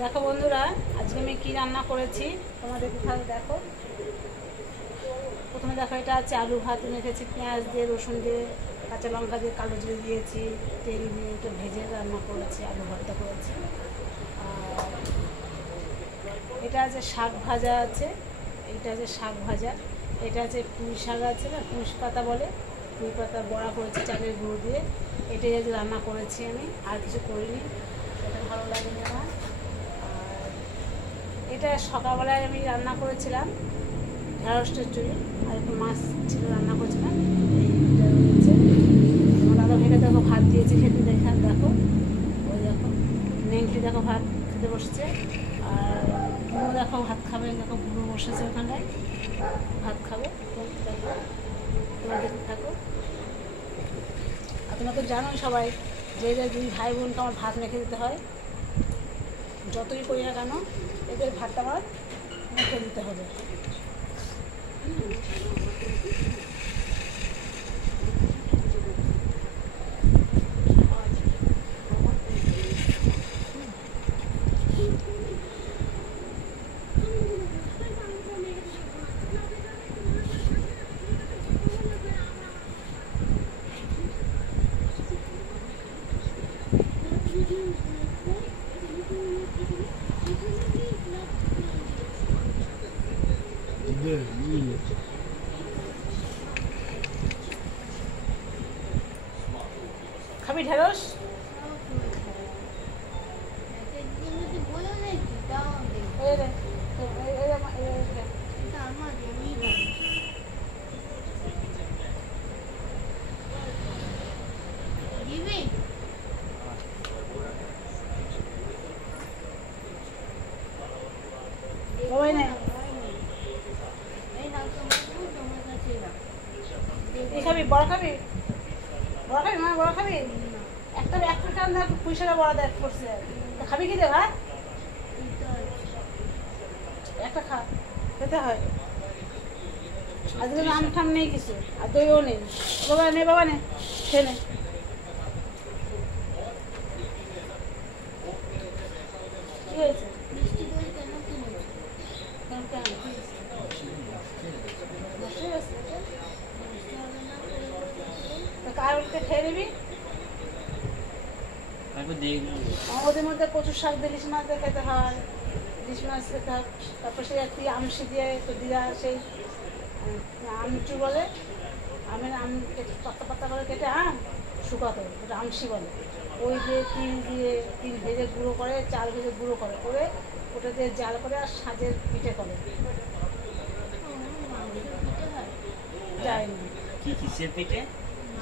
দেখো বন্ধুরা, আজকে আমি কি রান্না করেছি তোমাদের কোথাও দেখো। প্রথমে দেখো, এটা আছে আলু ভাত মেখেছি পেঁয়াজ দিয়ে, রসুন দিয়ে, কাঁচা লঙ্কা দিয়ে, কালো জিরে দিয়েছি, তেল দিয়ে একটু ভেজে রান্না করেছি, আলু ভাতটা করেছি। আর এটা আছে শাক ভাজা আছে, এটা আছে শাক ভাজা, এটা আছে পুঁই শাক আছে না, পুঁই পাতা বলে, পুঁই পাতা বড়া করেছি চালের গুঁড়ো দিয়ে। এটাই আজ রান্না করেছি আমি, আর কিছু করিনি, এটা ভালো লাগেনি আমার। আর এটা সকালবেলায় আমি রান্না করেছিলাম ঢেঁড়সটার চুড়ি, আর একটু মাছ ছিল রান্না করেছিলাম। এইটা রয়েছে আমার দাদা ভাইকে দেখো ভাত দিয়েছি খেতে, দেখো ওই দেখো নেংটি দেখো ভাত খেতে বসছে। আর বুড়ো দেখো ভাত খাবে, দেখো বুড়ো বসেছে ওখানটায় ভাত খাবে। দেখো তোমরা দেখতে থাকো। আর তোমরা তো জানোই সবাই যে দুই ভাই বোনকে আমার ভাত মেখে দিতে হয়, যতই করি না কেন এদের ভাতটা আমার মেখে দিতে হবে। খাবি ঢেঁড়স? খাবি বড় খাবি? বড় খাবি মা? বড় খাবি? একটা কান দেখ পুঁইশাকে বড় দেখ করছে, খাবি কি দে ভাই? একটা খা, খেতে হয়। আজকে আম ঠাম নেই কিছু, আর দইও নেই। বাবা নে, বাবা নে, খেয়ে নে। কি হয়েছে? কারকে খেয়ে নিবি। ওদের মধ্যে প্রচুর শাক দিয়ে ইলিশ মাছ দিয়ে খেতে হয়, ইলিশ মাছ খেতে হয়। তারপর সেই একটি আমসি দিয়ে একটু দিদা সেই আমচু বলে, আমের আম কেটে পাতা পাতা করে কেটে আম শুকাতো, ওটা আমসি বলে। ওই যে তিল ভেজে গুঁড়ো করে, চাল ভেজে গুঁড়ো করে করে ওটা দিয়ে জাল করে আর সাজের পিঠে করে। যায়নি কি কিসের পিঠে?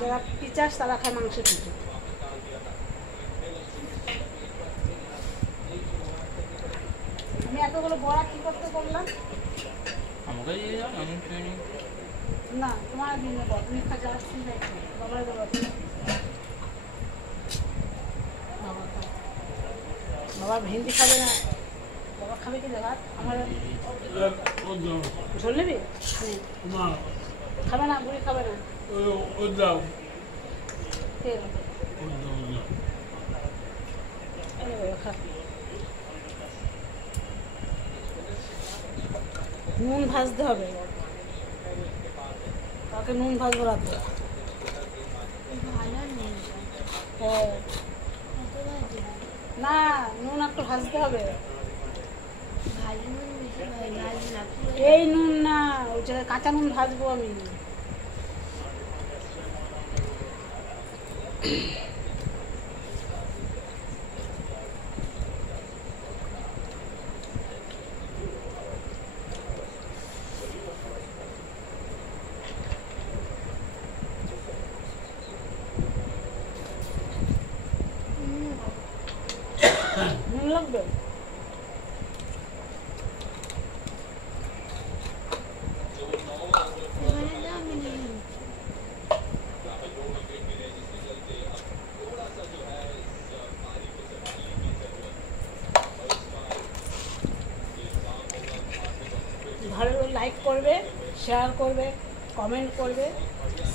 যারা পিচাস তারা খায় মাংসের পিঠে। আমি এতগুলো বড়া কি করতে বললাম? আমাকে দিয়ে দাও, আমি খেয়ে নিই। না, তোমার দিন দেবো, তুমি খাজা আসছি দেখো, বাবার দেবো। বাবা ভেন্ডি খাবে না, বাবা খাবে কি ভাত? আমার ঝোল নেবি? খাবে না, বুড়ি খাবে না। নুন ভাজতে হবে, তাকে নুন ভাজবো রাতে। না, নুন একটু ভাজতে হবে। এই নুন না, ওই জায়গায় কাঁচা নুন ভাজবো আমি। নুন লাগবে? ভালো লাইক করবে, শেয়ার করবে, কমেন্ট করবে,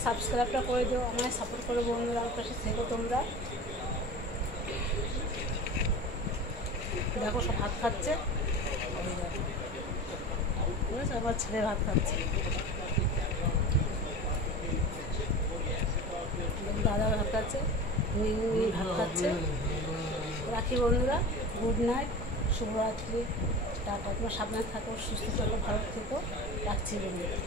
সাবস্ক্রাইবটা করে দিও, আমায় সাপোর্ট করো বন্ধুরা, আমার পাশে থেকো তোমরা। দেখো সব ভাত খাচ্ছে, বুঝেছো, আমার ছেলে ভাত খাচ্ছে, দাদা ভাত খাচ্ছে, মিমি ভাত খাচ্ছে। রাখি বন্ধুরা, গুড নাইট, শুভরাত্রি, টাটা। তোমার সাবধানে থাকো, সুস্থ থাকো, ভালো থেকো, রাখছি বন্ধুরা।